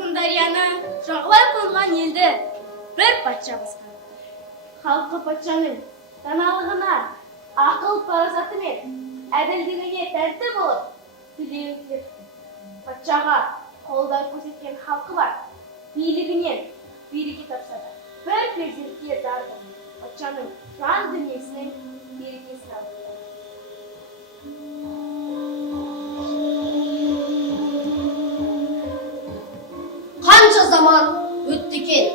Сырғандарияны жағалай қонған елді бір патша басқарды. Халқы патшаның даналығына, ақыл парасаты мен әділдігіне тәнті болып, тілеуін тілепті. Патшаға қолдау көрсеткен халқы бар, билігінен береке тапсырды. Бір перзентке дар болды. Патшаның жан дүниесінің берекесін алды. Қанша заман өтті екен,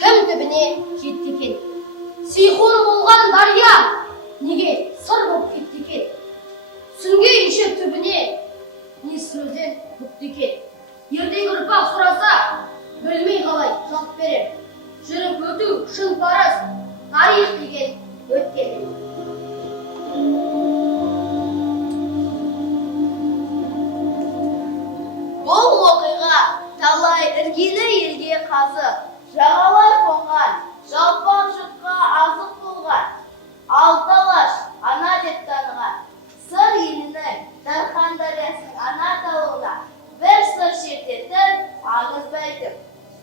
кім түбіне жетті екен? Сейхун болған дария неге сыр болып кетті екен? Сүнгейінше түбіне не сүрден бүкті екен? Ертең ұрпақ сұраса, білмей қалай жауап берер. Жүріп өту шын парыз, тарих деген өткені. Бұл оқиға талай іргелі елге қазы, жағалай қонған, жалпақ жұртқа азық болған, алталаш ана деп таныған, сыр елінің Дархандариясының ана атауына бір сыр шертетін аңыз бәлкім.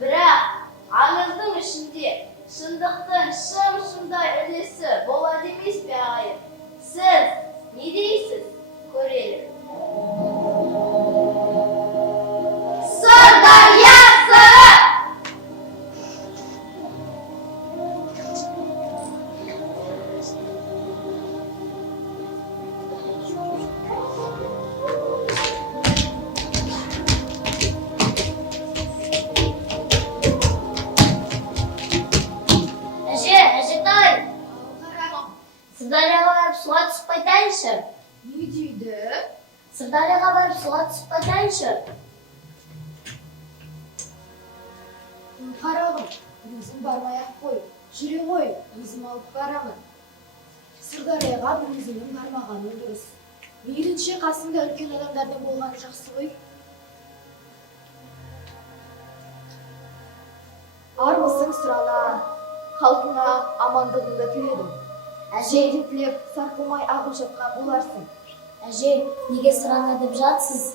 Бірақ аңыздың ішінде шындықтың шым-шымдай үлесі болады емес пе ағайын? Сіз не дейсіз? Көрелік. Сырдария сыры! Әжетай! Сырдарияға барып суға түсіп қайтайыншы. Не дейді? Сырдарияға барып суға түсіп қайтайыншы. Қарағым, өзім бармай-ақ қой, жүре ғой, өзім алып барамын. Сырдарияға өзімнің бармағаным дұрыс. Мейлінше қасында үлкен адамдардың болғаны жақсы ғой. Армысың сұрана, халқыңа амандығыңды тіледім. Әжейді тілеп, сарқылмай ағып жатқан боларсың. Әже, неге сырана деп жатсыз?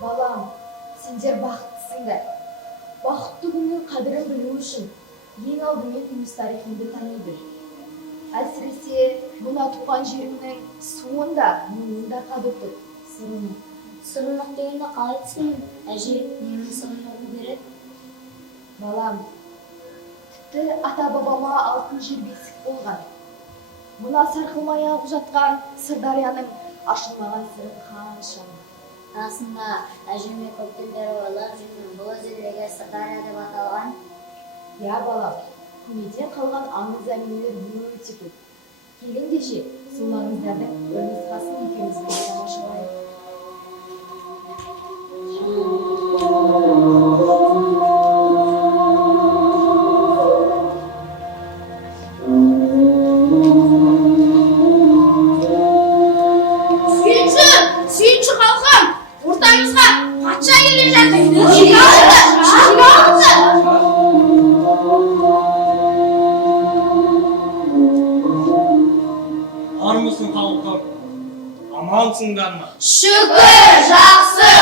Балам, сендер бақыттысыңдар. Бақытты күннің қадірін білу үшін ең алдымен өз тарихыңды тани біл. Әсіресе мына туған жеріңнің суын да, мұңын да қадір тұт, сырын. Сырынық дегенде қалай түсінемін? Әже, ненің сырын береді? Балам, тіпті ата-бабама алтын жер бесік болған. Мына сарқылмай ағып жатқан Сырдарияның ашылмаған сыры қаншама. Расында, әжеме көптен бері ойлап жүрмін, бұл өзендегі Сырдария деп аталған. Я балам, көмейден қалған аңыз әңгімелер өте көп. Келіңдеше, сол аңыздардың бір нұсқасын екеумізбен тамашалайық. Сүйінші қалқам, ортаңызға патша келе жатыр. Армысың халқым, амансыңдар ма? Шүкір, жақсы.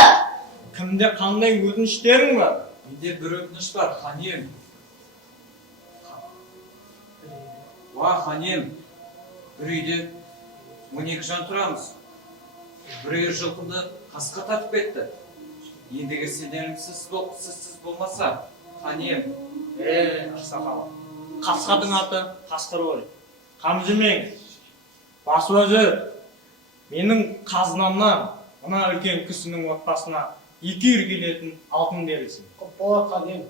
Кімде қандай өтініштерің бар? Менде бір өтініш бар, ханем. Уа, ханем, бір үйде 12 жан тұрамыз. Біреуі жылқымды қасқа тартып кетті. Ендігі сендерің сізсіз болмаса, ханем. Ақсақал, қасқадың аты қасқыр ғой. Қам жемеңіз. Бас өзі, менің қазынамнан мына үлкен кісінің отбасына 2 үй келетін алтын берілсін. Болады ханем.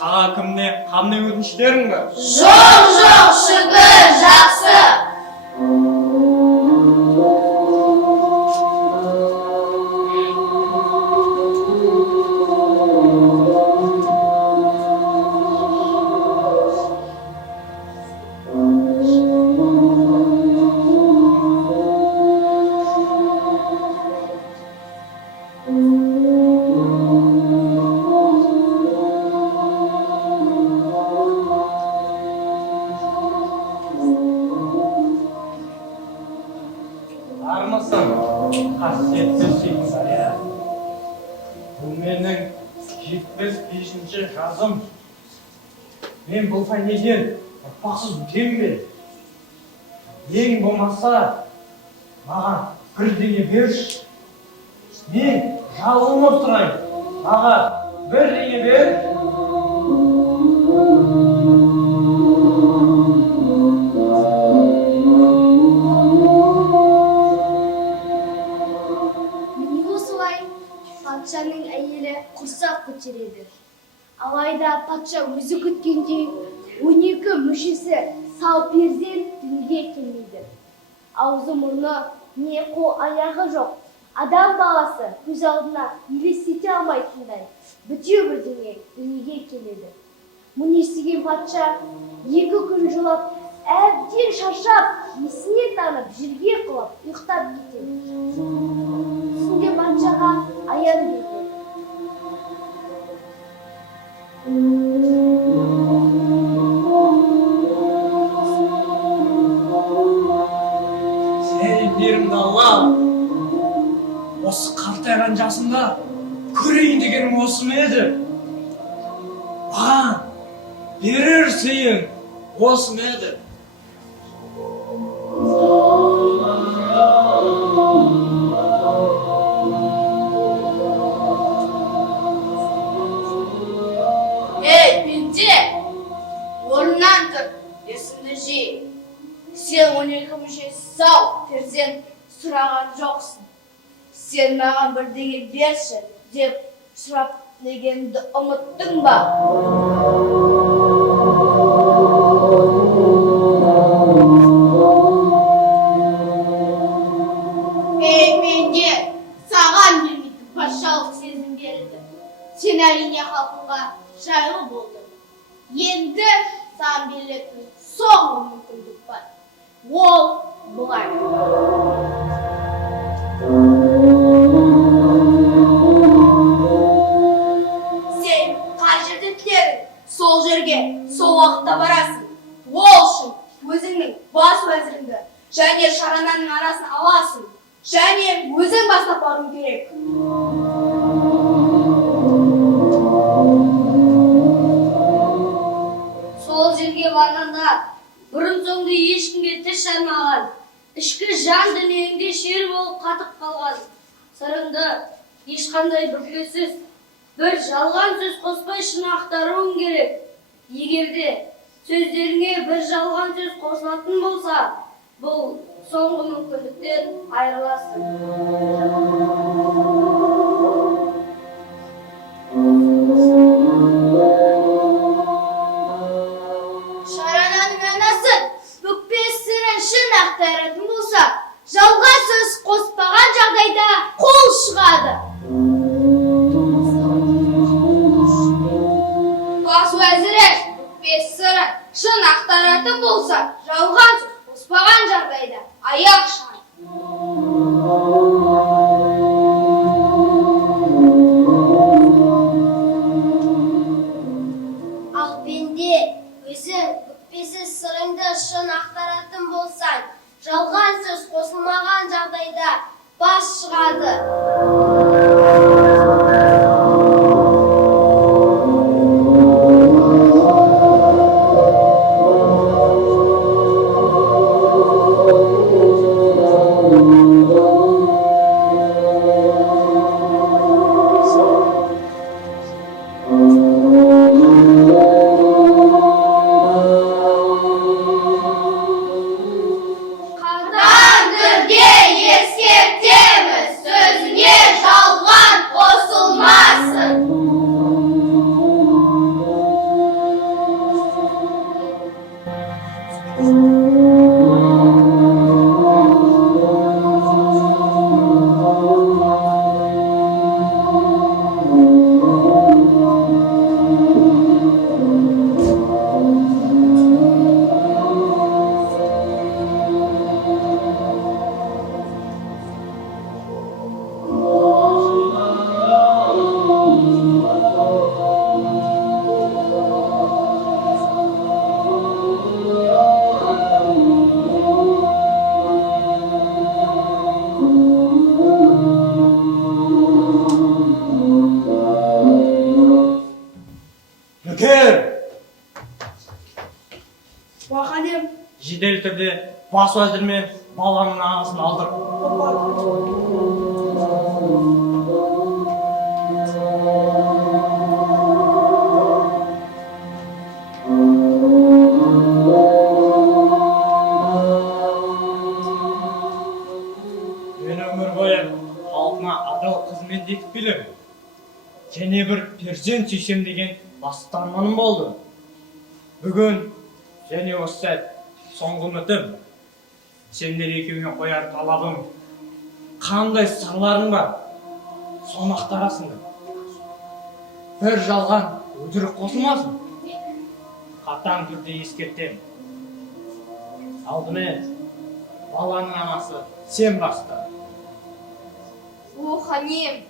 Таға кімде қандай өтініштерің бар? Жоқ, шүкір, жақсы. 45-ші жазым. Мен бұл фәнеден ұрпақсыз өтем бе? Ең болмаса, маған бірдеңе берші. Мен жалғыз тұрайын. Маған бірдеңе бер. Міне осылай патшаның әйелі құрсақ көтереді. Алайда патша өзі күткендей 12 мүшесі сау перзент дүниеге келмейді. Аузы мұрны не қол аяғы жоқ. Адам баласы көз алдына елестете алмайтындай бүтеу бірдеңе дүниеге келеді. Мұны естіген патша 2 күн жылап, әбден шаршап, есіне танып, жерге құлап, ұйықтап кетеді. Түсінде патшаға аян берді. Сен берімді Алла, осы қартайған жасында көрейін дегенім осы ма еді? Маған берер сыйың осы ма еді? Ей, пенде! Орнынан тұр, есіңді жи. Сен 12 мүшесі сау, перзент сұраған жоқсың. Сен маған бірдеңе берші деп сұрап дегенді ұмыттың ба? Ей, пенде! Саған бермейтін патшалық сезім берілді. Сен әрине халқыңа жайлы болдың. Енді саған берілетін соңғы мүмкіндік бар. Ол бұлай. Сен қай жерде тіледің, сол жерге, сол уақытта барасың. Ол үшін өзіңнің бас уәзіріңді және шарананың арасын аласың. Және өзің бастап баруың керек. Сол жерге барғанда бұрын соңды ешкімге тіс жармаған, ішкі жан дүниеңде шер болып қатып қалған сырыңды ешқандай бүкпесіз бір жалған сөз қоспай шын ақтаруың керек. Егерде сөздеріңе бір жалған сөз қосылатын болса, бұл соңғы мүмкіндіктен айырыласың. Шарананың анасы бүкпес сырын шын ақтаратын болса, жалған сөз қоспаған жағдайда қол шығады. Бас уәзірі бүкпес сырын шын ақтаратын болса, жалған сөз қоспаған жағдайда аяқ шығады. Ал пенде, өзің бүкпесіз сырыңды шын ақтаратын болсаң, жалған сөз қосылмаған жағдайда бас шығады. Қатаң түрде ескертеміз, сөзіне жалған қосылмасын. жедел түрде бас уәзір мен баланың ағасын алдыр. Мен өмір бойы халқыма адал қызмет етіп келемін. Және бір перзент сүйсем деген басты арманым болды. Бүгін және осы сәт соңғы үмітім. Сендер екеуіңе қояр талабым. Қандай сырларың бар, соны ақтарасыңдар. Бір жалған өтірік қосылмасын. Қатаң түрде ескертем. Алдымен баланың анасы сен баста. О, ханем,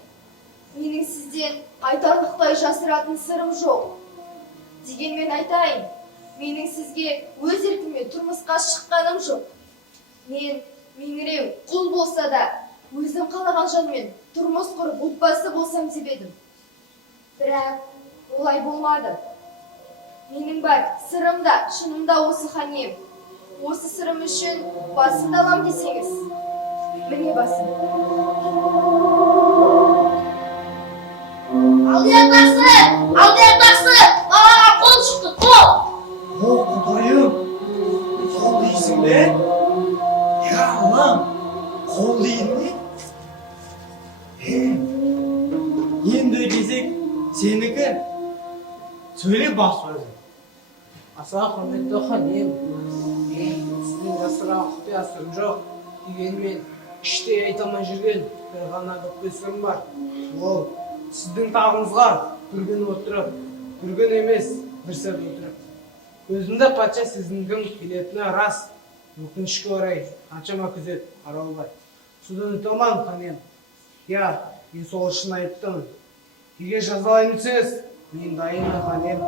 менің сізден айтарлықтай жасыратын сырым жоқ. Дегенмен айтайын, менің сізге өз еркіммен тұрмысқа шыққаным жоқ. Мен меңіреу құл болса да, өзім қалаған жанмен тұрмыс құрып отбасы болсам деп едім. Бірақ олай болмады. Менің бар сырым да, шыным да осы ханем. Осы сырым үшін басымды алам десеңіз, міне басым. Алдияқтақсы, балаға қол шықты, қол! О, құдайым, қол дейсің бе? Я Аллам, қол дейін бе? Енді кезек сенікі. Сөйле бас өзі. Аса құрметті ханем, сіздің жасыра құпиясым жоқ. Дегенмен іштей айта алмай жүрген бір ғана бүкпе сырым бар. Ол сіздің тағыңызға бір күн отырып, бір күн емес, бір сәт отырып. Өзімді патша сіздің келетіні рас, өкінішке орай қаншама күзет қаралбай. Судан өте алмадым ханем. Я, мен сол үшін айттым. Егер жазалайын десеңіз, мен дайынмын ханем.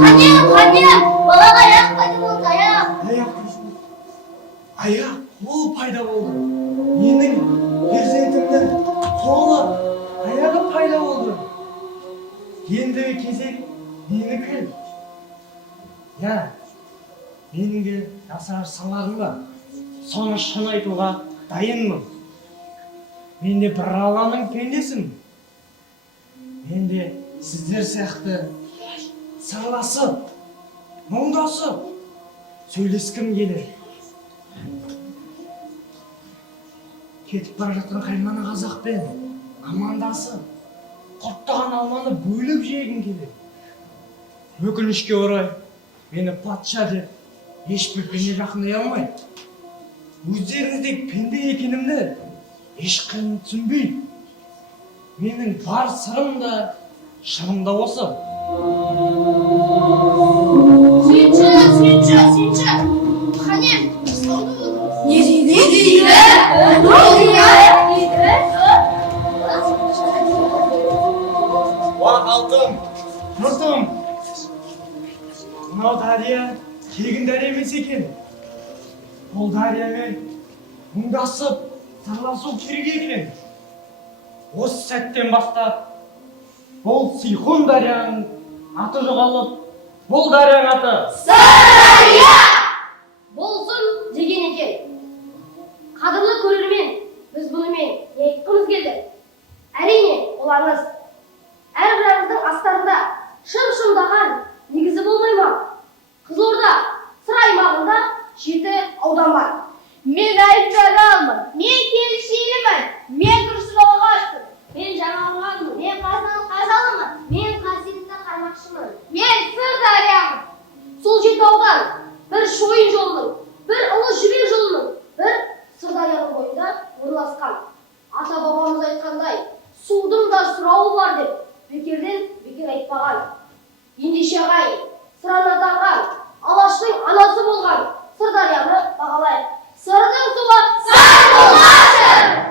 Ханем, балаға аяқ пайда болды, аяқ. Аяқ дейсің. Аяқ, қол пайда болды. Менің перзентімнің қолы, аяғы пайда болды. Ендігі кезек менікі. Я, менің де жасар сырларым бар. Соны шын айтуға дайынмын. Мен де бір Алланың пендесімін. Мен де сіздер сияқты сырласып, мұңдасып, сөйлескім келер. Кетіп бара жатқан қаймана қазақпен амандасып, құрттаған алманы бөліп жегім келер. Өкінішке орай, мені патша деп ешбір пенде жақындай алмайды. Өздеріңіздей пенде екенімді ешқайын түсінбейді. Менің бар сырым да, шырым да осы. Сүйінші. Ханем, не дейді? Уа халқым, жұртым, мынау дария тегін дария емес екен. Бұл дариямен мұңдасып, сырласу керек екен. Осы сәттен бастап, бұл Сейхун дарияның аты жоғалып, бұл дарияның аты Сария! Болсын деген екен. Қадірлі көрермен, біз бұнымен не айтқымыз келді? Әрине, оларыңыз. Әрбіріңіздің астарында шым-шымдаған негізі болмай ма? Қызылорда, сыр аймағында 7 аудан бар. Мен айтаралмын, мен келшеймін, мен дұрыс жолға аштым. Мен жаңалғанмын, мен қазалымын, мен қасиетті қармақшымын. Мен Сырдариямын. Сол 7 аудан бір шойын жолының, бір ұлы жібек жолының, бір Сырдарияның бойында орналасқан. Ата-бабамыз айтқандай, судың да сұрауы бар деп, бекерден бекер айтпаған. Ендеше ағай, сыраны атанған, Алаштың анасы болған Сырдарияны бағалайық. Сырдың суы сар болмасын!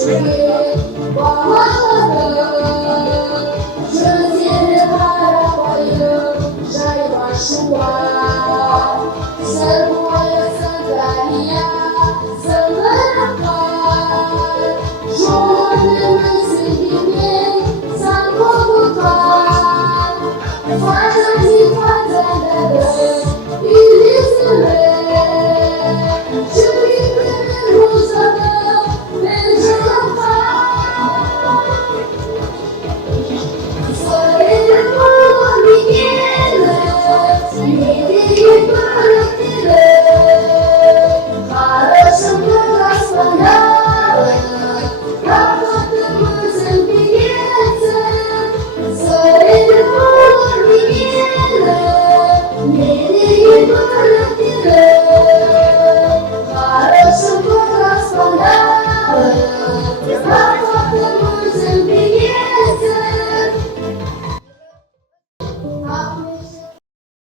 Шын